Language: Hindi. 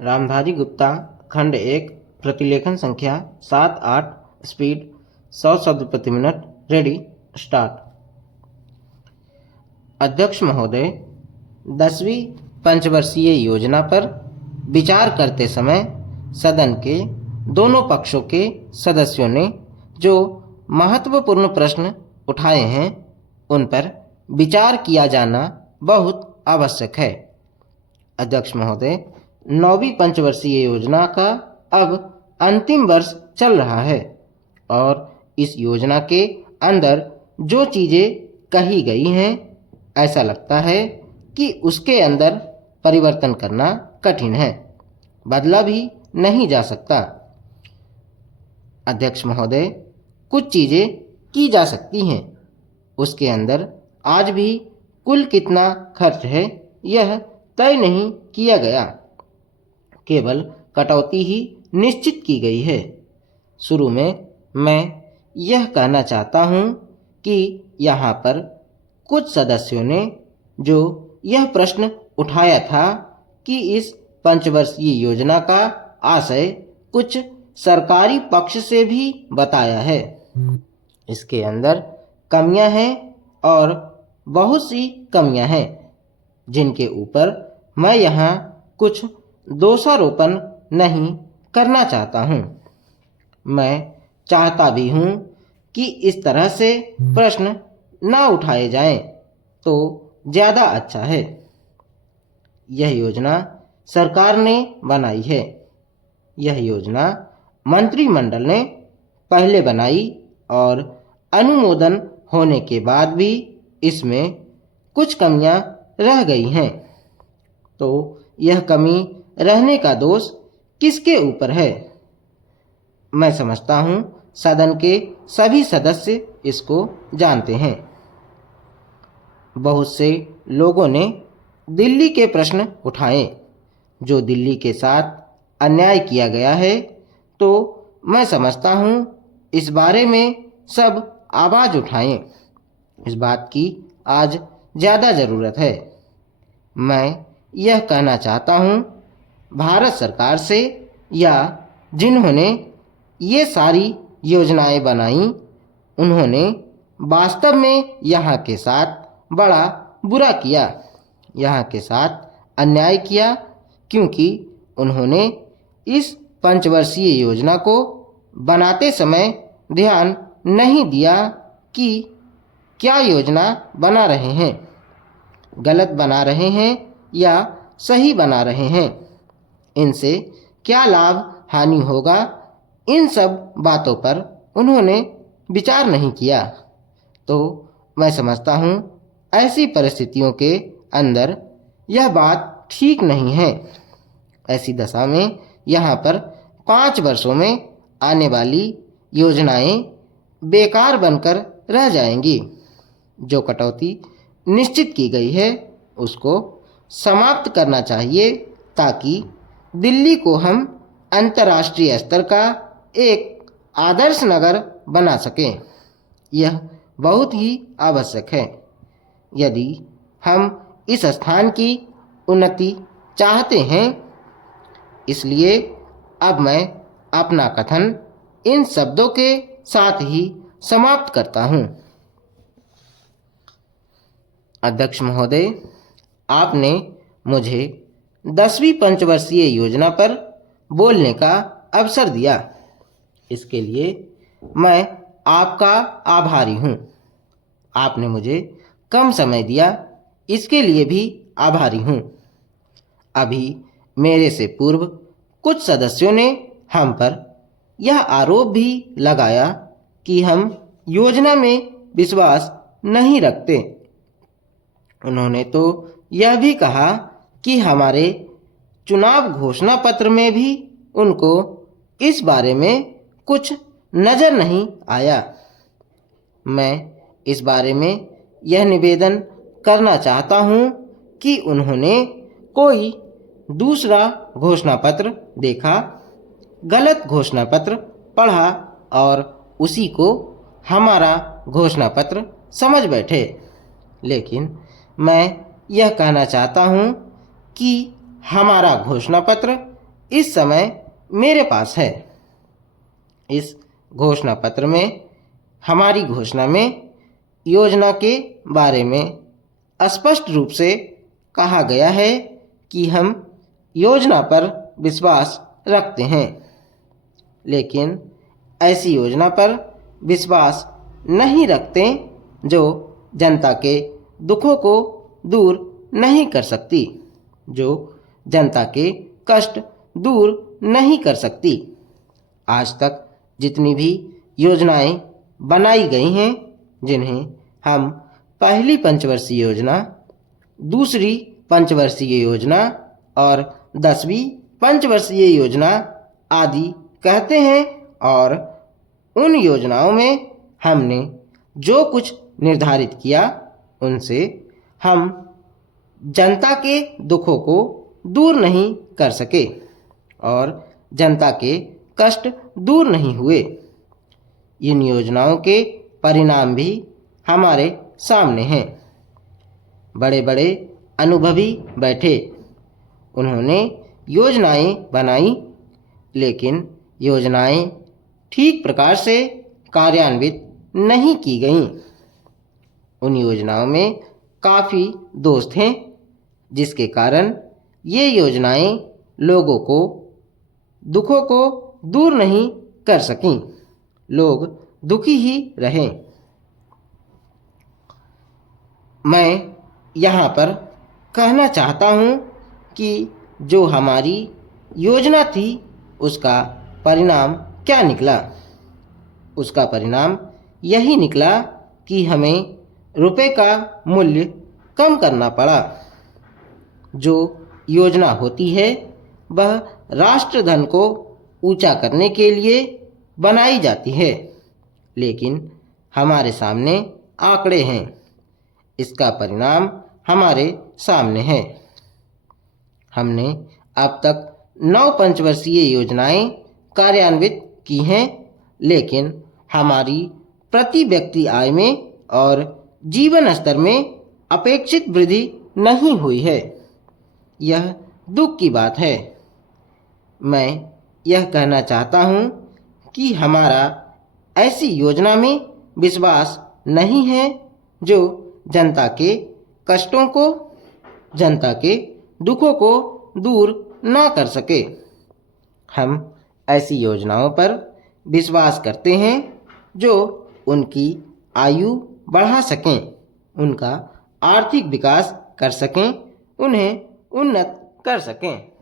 रामधारी गुप्ता, खंड 1, प्रतिलेखन संख्या 7-8, स्पीड 100 शब्द प्रति मिनट। Ready, start. अध्यक्ष महोदय, 10वीं पंचवर्षीय योजना पर विचार करते समय सदन के दोनों पक्षों के सदस्यों ने जो महत्वपूर्ण प्रश्न उठाए हैं उन पर विचार किया जाना बहुत आवश्यक है। अध्यक्ष महोदय, 9वीं पंचवर्षीय योजना का अब अंतिम वर्ष चल रहा है और इस योजना के अंदर जो चीज़ें कही गई हैं, ऐसा लगता है कि उसके अंदर परिवर्तन करना कठिन है, बदला भी नहीं जा सकता। अध्यक्ष महोदय, कुछ चीज़ें की जा सकती हैं, उसके अंदर आज भी कुल कितना खर्च है यह तय नहीं किया गया, केवल कटौती ही निश्चित की गई है। शुरू में मैं यह कहना चाहता हूँ कि यहाँ पर कुछ सदस्यों ने जो यह प्रश्न उठाया था कि इस पंचवर्षीय योजना का आशय कुछ सरकारी पक्ष से भी बताया है। इसके अंदर कमियां हैं और बहुत सी कमियां हैं जिनके ऊपर मैं यहाँ कुछ दोषारोपण नहीं करना चाहता हूँ। मैं चाहता भी हूँ कि इस तरह से प्रश्न ना उठाए जाएं तो ज़्यादा अच्छा है। यह योजना सरकार ने बनाई है। यह योजना मंत्रिमंडल ने पहले बनाई और अनुमोदन होने के बाद भी इसमें कुछ कमियां रह गई हैं। तो यह कमी रहने का दोष किसके ऊपर है? मैं समझता हूँ सदन के सभी सदस्य इसको जानते हैं। बहुत से लोगों ने दिल्ली के प्रश्न उठाए, जो दिल्ली के साथ अन्याय किया गया है, तो मैं समझता हूँ इस बारे में सब आवाज़ उठाएं। इस बात की आज ज़्यादा ज़रूरत है। मैं यह कहना चाहता हूँ भारत सरकार से या जिन्होंने ये सारी योजनाएं बनाई, उन्होंने वास्तव में यहाँ के साथ बड़ा बुरा किया, यहाँ के साथ अन्याय किया, क्योंकि उन्होंने इस पंचवर्षीय योजना को बनाते समय ध्यान नहीं दिया कि क्या योजना बना रहे हैं, गलत बना रहे हैं या सही बना रहे हैं, इनसे क्या लाभ हानि होगा, इन सब बातों पर उन्होंने विचार नहीं किया। तो मैं समझता हूँ ऐसी परिस्थितियों के अंदर यह बात ठीक नहीं है। ऐसी दशा में यहाँ पर 5 वर्षों में आने वाली योजनाएं बेकार बनकर रह जाएंगी। जो कटौती निश्चित की गई है उसको समाप्त करना चाहिए ताकि दिल्ली को हम अंतर्राष्ट्रीय स्तर का एक आदर्श नगर बना सकें। यह बहुत ही आवश्यक है यदि हम इस स्थान की उन्नति चाहते हैं। इसलिए अब मैं अपना कथन इन शब्दों के साथ ही समाप्त करता हूँ। अध्यक्ष महोदय, आपने मुझे 10वीं पंचवर्षीय योजना पर बोलने का अवसर दिया, इसके लिए मैं आपका आभारी हूँ। आपने मुझे कम समय दिया, इसके लिए भी आभारी हूँ। अभी मेरे से पूर्व कुछ सदस्यों ने हम पर यह आरोप भी लगाया कि हम योजना में विश्वास नहीं रखते। उन्होंने तो यह भी कहा कि हमारे चुनाव घोषणा पत्र में भी उनको इस बारे में कुछ नज़र नहीं आया। मैं इस बारे में यह निवेदन करना चाहता हूँ कि उन्होंने कोई दूसरा घोषणा पत्र देखा, गलत घोषणा पत्र पढ़ा और उसी को हमारा घोषणा पत्र समझ बैठे। लेकिन मैं यह कहना चाहता हूँ कि हमारा घोषणा पत्र इस समय मेरे पास है। इस घोषणा पत्र में, हमारी घोषणा में, योजना के बारे में स्पष्ट रूप से कहा गया है कि हम योजना पर विश्वास रखते हैं, लेकिन ऐसी योजना पर विश्वास नहीं रखते जो जनता के दुखों को दूर नहीं कर सकती, जो जनता के कष्ट दूर नहीं कर सकती। आज तक जितनी भी योजनाएं बनाई गई हैं, जिन्हें हम पहली पंचवर्षीय योजना, दूसरी पंचवर्षीय योजना और 10वीं पंचवर्षीय योजना आदि कहते हैं, और उन योजनाओं में हमने जो कुछ निर्धारित किया, उनसे हम जनता के दुखों को दूर नहीं कर सके और जनता के कष्ट दूर नहीं हुए। इन योजनाओं के परिणाम भी हमारे सामने हैं। बड़े बड़े अनुभवी बैठे, उन्होंने योजनाएं बनाई, लेकिन योजनाएं ठीक प्रकार से कार्यान्वित नहीं की गईं। उन योजनाओं में काफ़ी दोष हैं, जिसके कारण ये योजनाएं लोगों को दुखों को दूर नहीं कर सकीं। लोग दुखी ही रहें। मैं यहाँ पर कहना चाहता हूँ कि जो हमारी योजना थी, उसका परिणाम क्या निकला। उसका परिणाम यही निकला कि हमें रुपए का मूल्य कम करना पड़ा। जो योजना होती है वह राष्ट्रधन को ऊंचा करने के लिए बनाई जाती है, लेकिन हमारे सामने आंकड़े हैं। इसका परिणाम हमारे सामने है। हमने अब तक 9 पंचवर्षीय योजनाएं कार्यान्वित की हैं, लेकिन हमारी प्रति व्यक्ति आय में और जीवन स्तर में अपेक्षित वृद्धि नहीं हुई है। यह दुख की बात है। मैं यह कहना चाहता हूँ कि हमारा ऐसी योजना में विश्वास नहीं है जो जनता के कष्टों को, जनता के दुखों को दूर ना कर सके। हम ऐसी योजनाओं पर विश्वास करते हैं जो उनकी आयु बढ़ा सकें, उनका आर्थिक विकास कर सकें, उन्हें उन्नत कर सकें।